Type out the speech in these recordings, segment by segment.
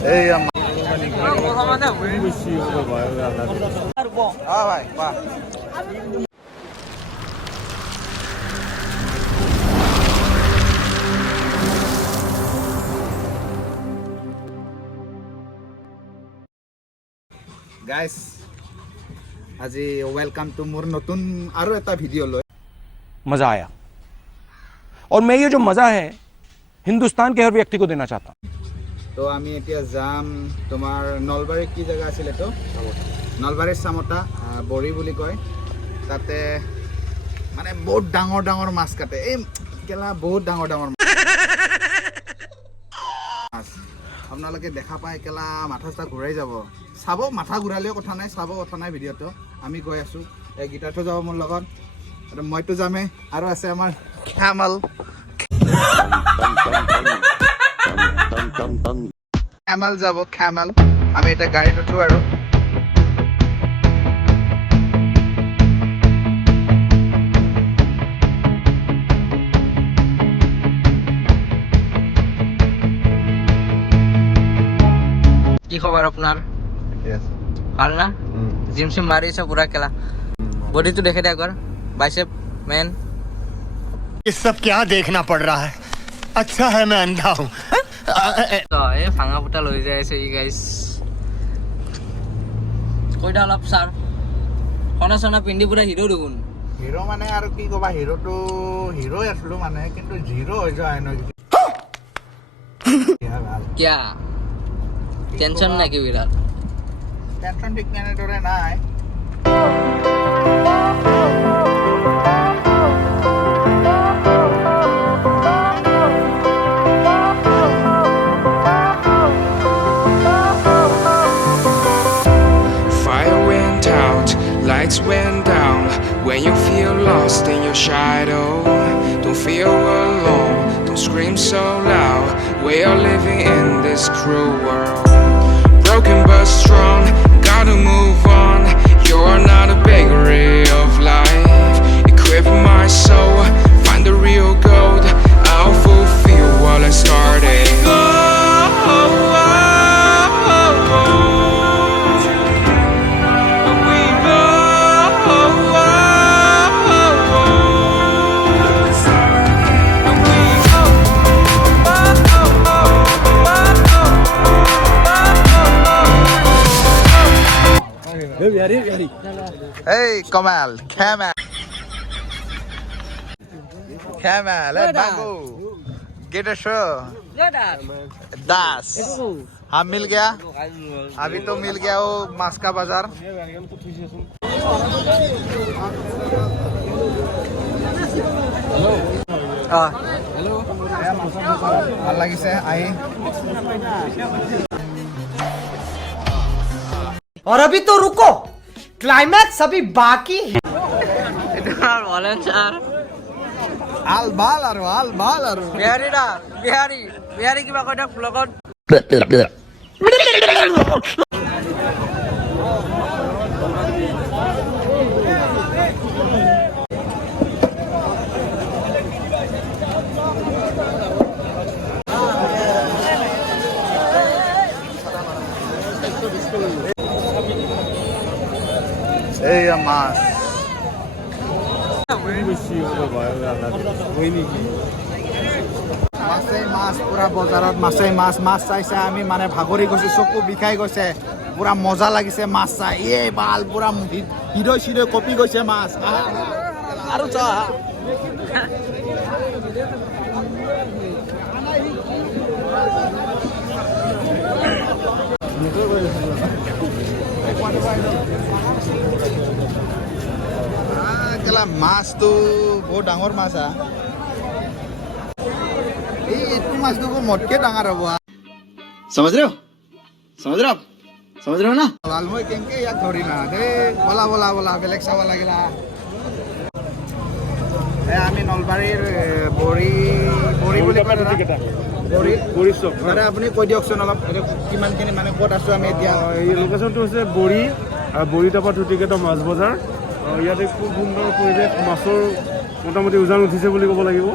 এই ভাই गाइस আজি वेलकम टू मोर नतुन आरो एटा भिडिओ লৈ मजा आया और मैं ये जो मजा है हिंदुस्तान के हर व्यक्ति को देना चाहता हूँ। तो आमी এতিয়া যাম তোমাৰ নলবাৰী কি জায়গা আছিল তো নলবাৰীৰ সামতা বৰি বুলি কয় তাতে মানে বহুত ডাঙৰ ডাঙৰ মাছ কাটে এই কেলা বহুত ডাঙৰ ডাঙৰ মাছ আপোনালোকে দেখা পায় কেলা মাথাটা ঘূৰাই যাব চাব মাথা ঘূৰালেও কথা নাই চাব কথা নাই ভিডিঅ'টো আমি গৈ আছো এই গিটাৰটো যাব মোৰ লগত আৰু মইতো যামে আৰু আছে আমাৰ ক্যামেল ক্যামেল যাব ক্যামেল আমি এটা গাড়ীত উঠো আৰু কি খবৰ আপোনাৰ ভাল না জিম সিম মাৰিছে পুৰা কেলা বডিটো দেখে দে একবাৰ বাইসেप मैन ये सब क्या देखना पड़ रहा है अच्छा है मैं अंधा हूँ তো এই ভাঙা ফুটা লৈ যাই আছে ই গাইস কইটা অলপ সাৰ খনা সনা পিন্দি পুৰা হিৰো দেখোন হিৰো মানে আৰু কি কবা হিৰোটো হিৰোই আসলো মানে কিন্তু জিৰো হৈ যায় ন क्या टेंशन ना क्यों विराट টেনশন ঠিক মানে দৰে নাই Fire went out, lights went down. When you feel lost in your shadow, don't feel alone, don't scream so loud. We are living in this cruel world. Broken but strong, gotta move on. You're not a bakery of life. Equip my soul, find the real gold. I'll fulfill what I started. Hey, Kamal, Kamal. Kamal, hey, Bangu. Get a show. दास हाँ मिल गया अभी तो मिल गया वो मास का बाजार ভাল লাগিছে আহি और अभी तो रुको क्लाइमैक्स अभी बाकी है এটা আর বলেন স্যার আল ভাল আৰু বিহাৰী কিবা কইটা ব্লগত এই মাছ মাছেই মাছ পুৰা বজাৰত মাছেই মাছ মাছ চাইছে আমি মানে ভাগৰি গৈছে চকু বিষাই গৈছে পুৰা মজা লাগিছে মাছ চাই এই বাল পুৰা হিৰৈ চিৰৈ কপি গৈছে মাছ আৰু চা কেলা মাছটো বহুত ডাঙৰ মাছ এইটো মাছটো মোতকে ডাঙৰ হ'ব समझ रहे हो ना লাল মই কেনেকে ইয়াক ধৰি না দে বলা বলা বলা বেলেগ চাব লাগিলা আমি নলবাৰীৰ বৰি বুলি কয় বৰি চক আপুনি কৈ দিয়কচোন অলপ কিমানখিনি মানে ক'ত আছোঁ আমি এতিয়া এই লোকেশ্যনটো হৈছে বৰি আৰু বৰিটাপা টুটিকেটা মাছ বজাৰ ইয়াতে খুব সুন্দৰ পৰিৱেশ মাছৰ মোটামুটি উজান উঠিছে বুলি ক'ব লাগিব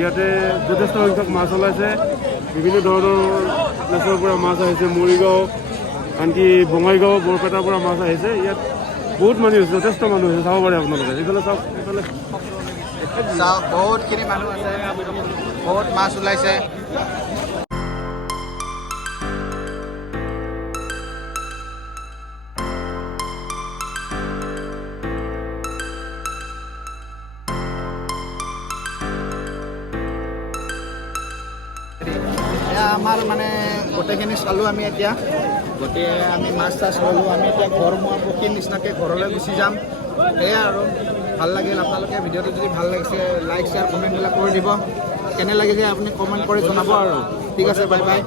ইয়াতে যথেষ্ট সংখ্যক মাছ ওলাইছে বিভিন্ন ধৰণৰ প্লেচৰ পৰা মাছ আহিছে। মৰিগাঁও, আনকি বঙাইগাঁও, বৰপেটাৰ পৰা মাছ আহিছে। ইয়াত বহুত মানুহ হৈছে, যথেষ্ট মানুহ হৈছে, চাব পাৰে আপোনালোকে। এইফালে চাওক, এইফালে চাওক বহুতখিনি মানুহ আছে, বহুত মাছ ওলাইছে। আমাৰ মানে গোটেইখিনি চালোঁ আমি এতিয়া, গতিকে আমি মাছ চাছ ল'লোঁ। আমি এতিয়া ঘৰ মোৱা পক্ষীৰ নিচিনাকৈ ঘৰলৈ গুচি যাম। সেয়াই আৰু ভাল লাগিল। আপোনালোকে ভিডিঅ'টো যদি ভাল লাগিছে লাইক শ্বেয়াৰ কমেণ্টবিলাক কৰি দিব। কেনে লাগিলে আপুনি কমেণ্ট কৰি জনাব আৰু। ঠিক আছে, বাই বাই।